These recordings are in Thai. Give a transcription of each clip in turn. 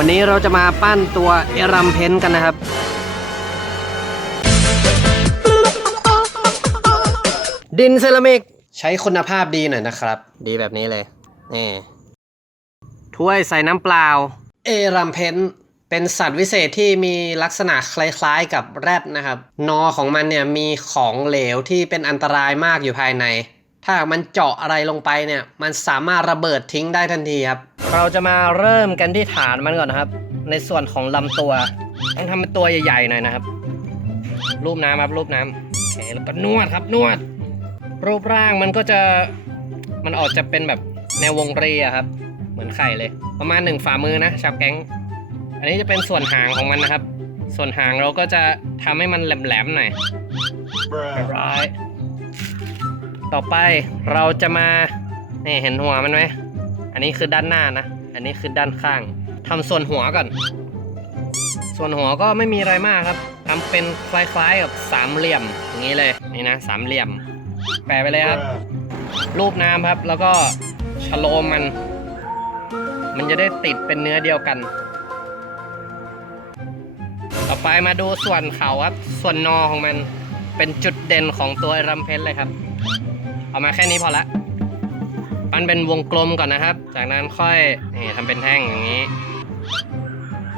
วันนี้เราจะมาปั้นตัวเอรัมเพนกันนะครับ ดินเซรามิกใช้คุณภาพดีหน่อยนะครับ ดีแบบนี้เลยนี่ถ้วยใส่น้ำเปล่า เอรัมเพนเป็นสัตว์วิเศษที่มีลักษณะคล้ายๆกับแรดนะครับ นอของมันเนี่ยมีของเหลวที่เป็นอันตรายมากอยู่ภายใน ถ้ามันเจาะอะไรลงไปเนี่ย มันสามารถระเบิดทิ้งได้ทันทีครับ เราจะมาเริ่มกันที่ฐานมันก่อนนะครับ ในส่วนของลำตัว ต้องทำเป็นตัวใหญ่ๆหน่อยนะครับ รูปน้ำครับรูปน้ำโอเคแล้วก็นวดครับนวด รูปร่างมันก็จะมันออกจะเป็นแบบแนววงรีอะครับ เหมือนไข่เลย ประมาณหนึ่งฝ่ามือนะชาวแก๊ง อันนี้จะเป็นส่วนหางของมันนะครับ ส่วนหางเราก็จะทำให้มันแหลมๆหน่อยร้อยต่อไปเราจะมานี่เห็นหัวมันไหม อันนี้คือด้านหน้านะ อันนี้คือด้านข้างทำส่วนหัวก่อน ส่วนหัวก็ไม่มีอะไรมากครับทำเป็นคล้ายๆกับสามเหลี่ยมอย่างนี้เลย นี่นะสามเหลี่ยม แปะไปเลยครับ รูปน้ำครับ แล้วก็ชโลมมัน มันจะได้ติดเป็นเนื้อเดียวกัน ต่อไปมาดูส่วนเขาครับ ส่วนนอของมัน เป็นจุดเด่นของตัวรัมเพนเลยครับ เอามาแค่นี้พอละ ปั้นเป็นวงกลมก่อนนะครับ จากนั้นค่อยนี่ทำเป็นแท่งอย่างนี้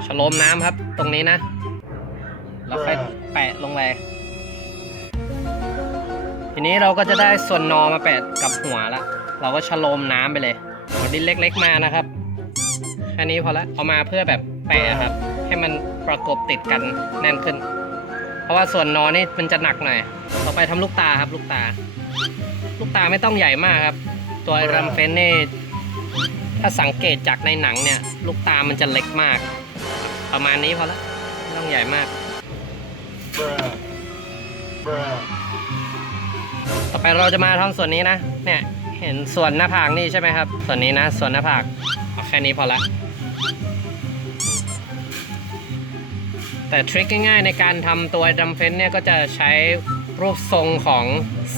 ชะโลมน้ำครับ ตรงนี้นะ แล้วค่อยแปะลงไปทีนี้เราก็จะได้ส่วนนอมาแปะกับหัวละเราก็ชะโลมน้ำไปเลยเอาดินเล็ก ๆ มานะครับแค่นี้พอละเอามาเพื่อแบบแปะครับ ให้มันประกบติดกันแน่นขึ้น เพราะว่าส่วนนอนี่มันจะหนักหน่อย ต่อไปทำลูกตาครับ ลูกตา ลูกตาไม่ต้องใหญ่มากครับ ตัวรัมเฟนเนี่ถ้าสังเกตจากในหนังเนี่ย ลูกตามันจะเล็กมาก ประมาณนี้พอละไม่ต้องใหญ่มาก ต่อไปเราจะมาทำส่วนนี้นะ เนี่ย เห็นส่วนหน้าผากนี่ใช่ไหมครับ ส่วนนี้นะ ส่วนหน้าผากเอาแค่นี้พอละ แต่ทริคง่ายๆในการทำตัวดัมเฟนเนี่ยก็จะใช้รูปทรงของ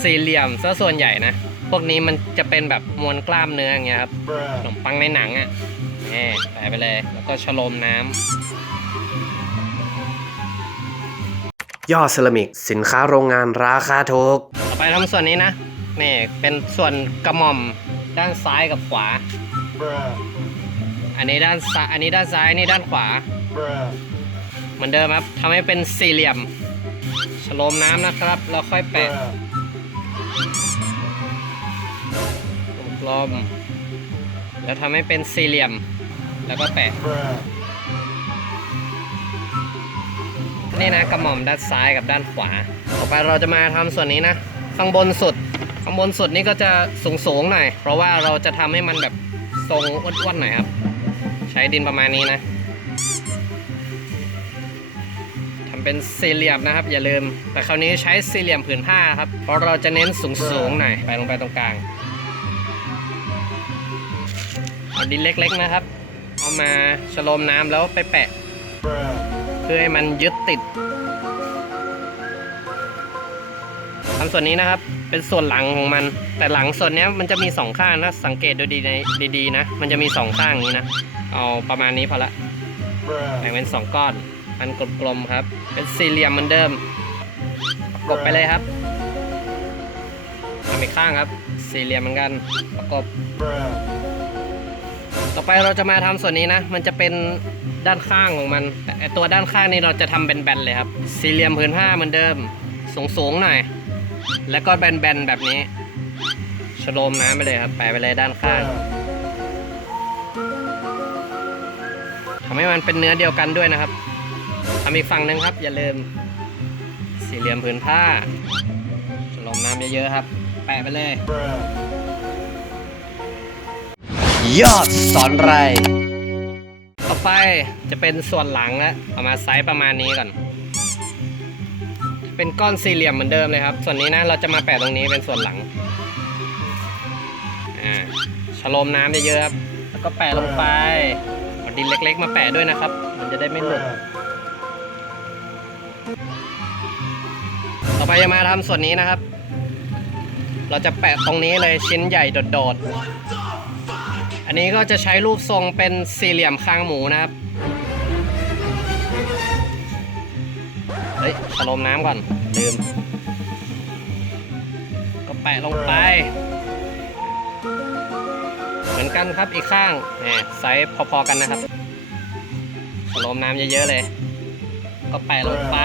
สี่เหลี่ยมซะส่วนใหญ่นะ พวกนี้มันจะเป็นแบบมวลกล้ามเนื้ออย่างเงี้ยครับข Bruh. นมปังในหนังอะนี่แปะไปเลย แล้วก็ชะโลมน้ำยอดเซรามิก สินค้าโรงงานราคาถูกต่อไปทำส่วนนี้นะนี่เป็นส่วนกระหม่อมด้านซ้ายกับขวา Bruh. อันนี้ด้านซ้ายอันนี้ด้านซ้ายนี่ด้านขวา Bruh. เหมือนเดิมครับทำให้เป็นสี่เหลี่ยมชะโลมน้ำนะครับ แล้วค่อยแปะ Bruh. กลมๆแล้วทำให้เป็นสี่เหลี่ยม แล้วก็แปะ นี่นะกระหม่อมด้านซ้ายกับด้านขวา ต่อไปเราจะมาทำส่วนนี้นะ ข้างบนสุด ข้างบนสุดนี่ก็จะสูงสูงๆหน่อย เพราะว่าเราจะทำให้มันแบบทรงอ้วนๆหน่อยครับ ใช้ดินประมาณนี้นะ เป็นสี่เหลี่ยมนะครับ อย่าลืม แต่คราวนี้ใช้สี่เหลี่ยมผืนผ้าครับ เพราะเราจะเน้นสูงๆหน่อยไปลงไปตรงกลางเอาดินเล็กๆนะครับ เอามาฉโลมน้ำแล้วไปแปะ เพื่อให้มันยึดติดทำส่วนนี้นะครับเป็นส่วนหลังของมัน แต่หลังส่วนนี้มันจะมีสองข้างนะสังเกตดูดีในดีๆนะ มันจะมีสองข้างนี้นะ เอาประมาณนี้พอละแบ่งเป็นสองก้อน อันกลมๆครับ เป็นสี่เหลี่ยมเหมือนเดิมประกบไปเลยครับทำอีกข้างครับ สี่เหลี่ยมเหมือนกันประกบ ต่อไปเราจะมาทำส่วนนี้นะ มันจะเป็นด้านข้างของมันแต่ไอ้ตัวด้านข้างนี่เราจะทำแบนๆเลยครับ สี่เหลี่ยมผืนผ้าเหมือนเดิม สูงๆหน่อย แล้วก็แบนๆแบบนี้ชโลมน้ำไปเลยครับแปะไปเลยด้านข้างทำให้มันเป็นเนื้อเดียวกันด้วยนะครับ ทำอีกฝั่งหนึ่งครับ อย่าลืม สี่เหลี่ยมผืนผ้าชโลมน้ำเยอะๆครับ แปะไปเลย Bruh. ยอดสอนไร ต่อไปจะเป็นส่วนหลังแล้วเอามาไซส์ประมาณนี้ก่อน เป็นก้อนสี่เหลี่ยมเหมือนเดิมเลยครับ ส่วนนี้นะเราจะมาแปะตรงนี้เป็นส่วนหลัง อ่าชะโลมน้ำเยอะๆครับ แล้วก็แปะลงไปเอาดินเล็กๆ มาแปะด้วยนะครับ มันจะได้ไม่หลุด Bruh. ต่อไปจะมาทำส่วนนี้นะครับ เราจะแปะตรงนี้เลยชิ้นใหญ่โดดๆ อันนี้ก็จะใช้รูปทรงเป็นสี่เหลี่ยมคางหมูนะครับ เฮ้ยสโลมน้ำก่อน ลืม ก็แปะลงไป เหมือนกันครับอีกข้างแหมไซส์พอๆกันนะครับสโลมน้ำเยอะๆเลย ก็แปะลงไป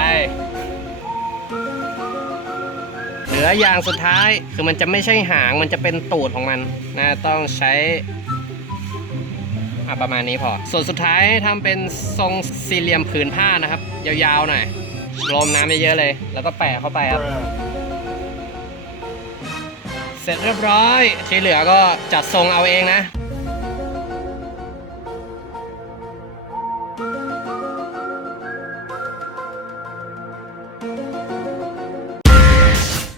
เหลืออย่างสุดท้ายคือมันจะไม่ใช่หางมันจะเป็นตูดของมันนะต้องใช้อะประมาณนี้พอ ส่วนสุดท้ายทำเป็นทรงสี่เหลี่ยมผืนผ้านะครับ ยาวๆหน่อยลมน้ำเยอะๆเลย แล้วก็แปะเข้าไปครับ Bruh. เสร็จเรียบร้อย ที่เหลือก็จัดทรงเอาเองนะ